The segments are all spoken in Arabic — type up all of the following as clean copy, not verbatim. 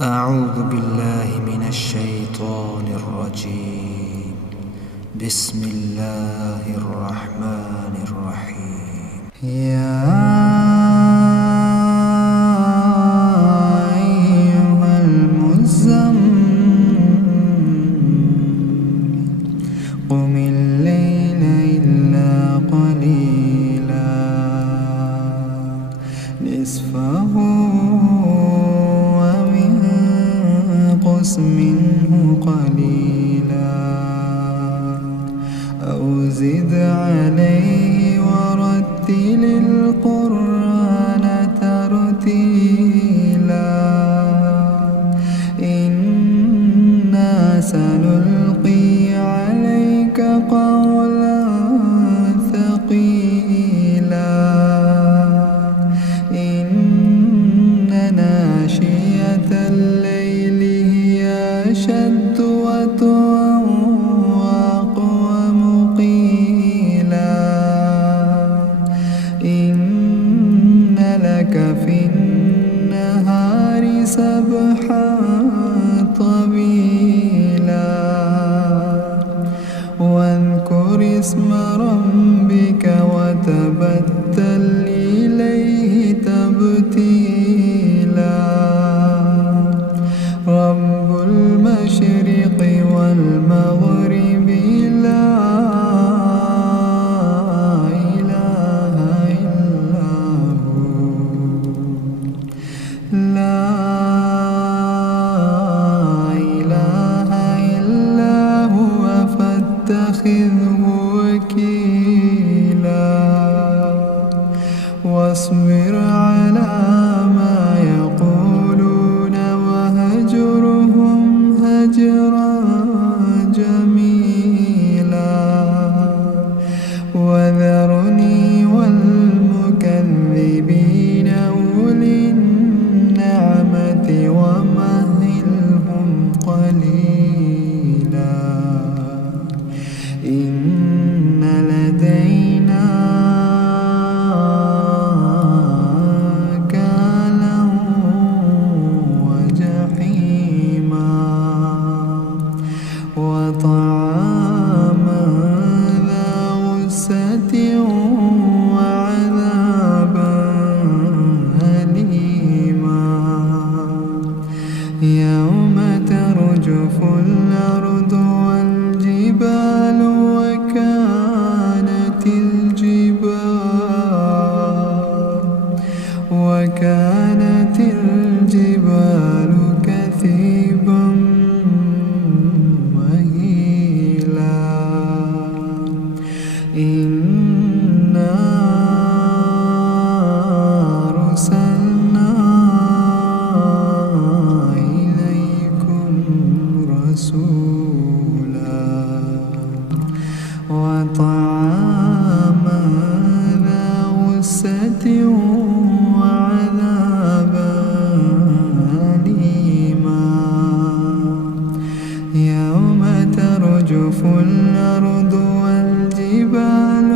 أعوذ بالله من الشيطان الرجيم. بسم الله الرحمن الرحيم. يا أيها المزمل قم الليل إلا قليلا نصفه منه قليلا أو زد عليه ورتل القرآن ترتيلا إنا سنلقي عليك قولا ثقيلا إن ناشئة الليل أشد وطئا وأقوم قيلا إن لك في النهار سبحا طويلا واذكر اسم ربك وتبتل إليه تبتيلا رب المشرق والمغرب لا إله إلا هو لا إله إلا هو فاتخذه وكيلا واصبر على ما يقولون وهجرهم هجرا جميلا وذرني والمكذبين أولي النعمة ومهلهم قليلا إن لدينا أنكالا وجحيما وطعاما ذا غصة وعذابا أليما يوم ترجف الأرض والجبال وكانت الجبال كثيبا مهيلا إنا أرسلنا إليكم رسولا وطعاما ذا غصة وعذابا أليما يوم ترجف الأرض والجبال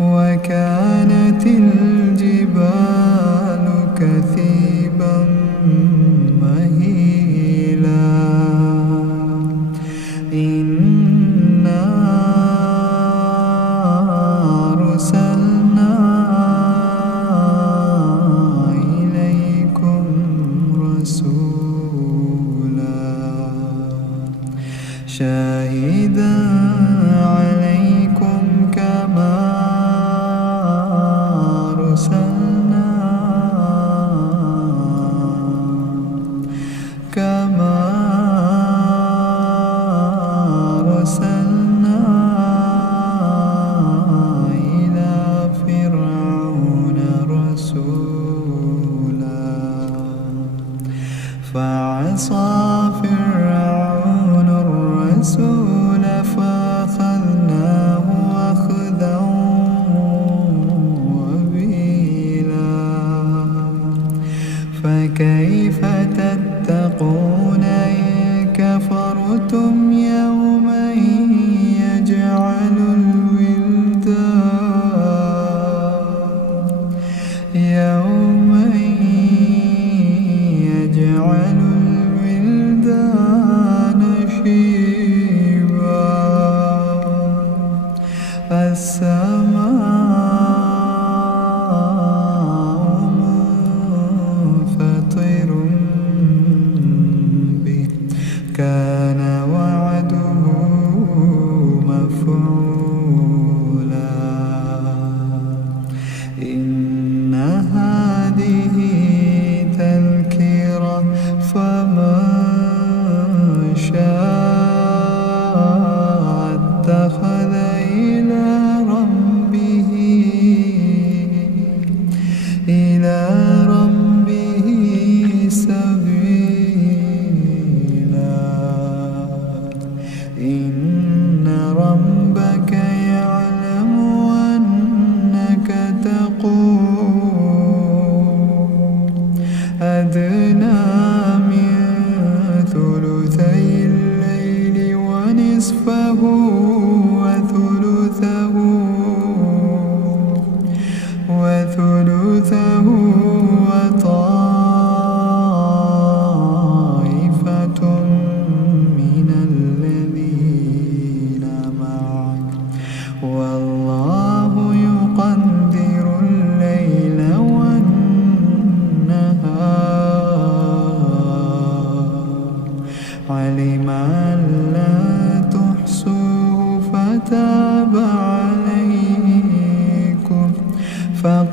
وكانت الجبال كثيبا مهيلا إنا أرسلنا إليكم رسولا شاهدا عليكم كما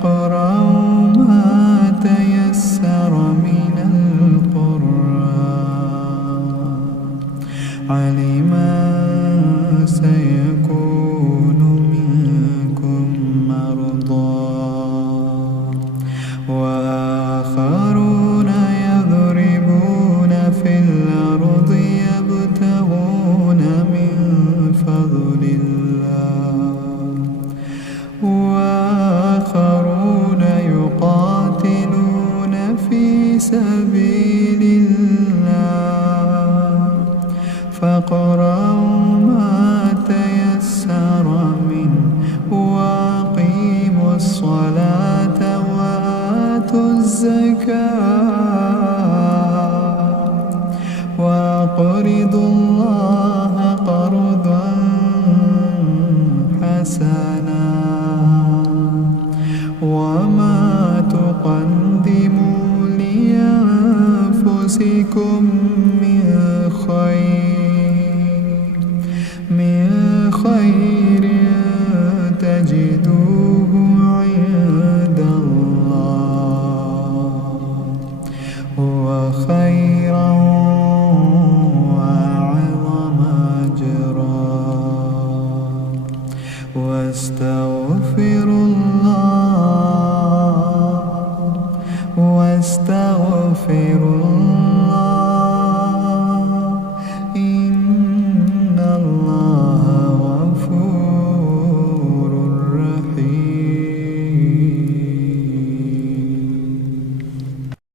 فاقرأوا ما تيسر من القرآن علم سيكون منكم مرضى وآخرون يضربون في الأرض يبتغون من فضل الله وآخرون يقاتلون في سبيل الله فاقرأوا ما تيسر منه وأقيموا الصلاة وآتوا الزكاة وأقرضوا الله قرضا حسنا وما تقدموا لأنفسكم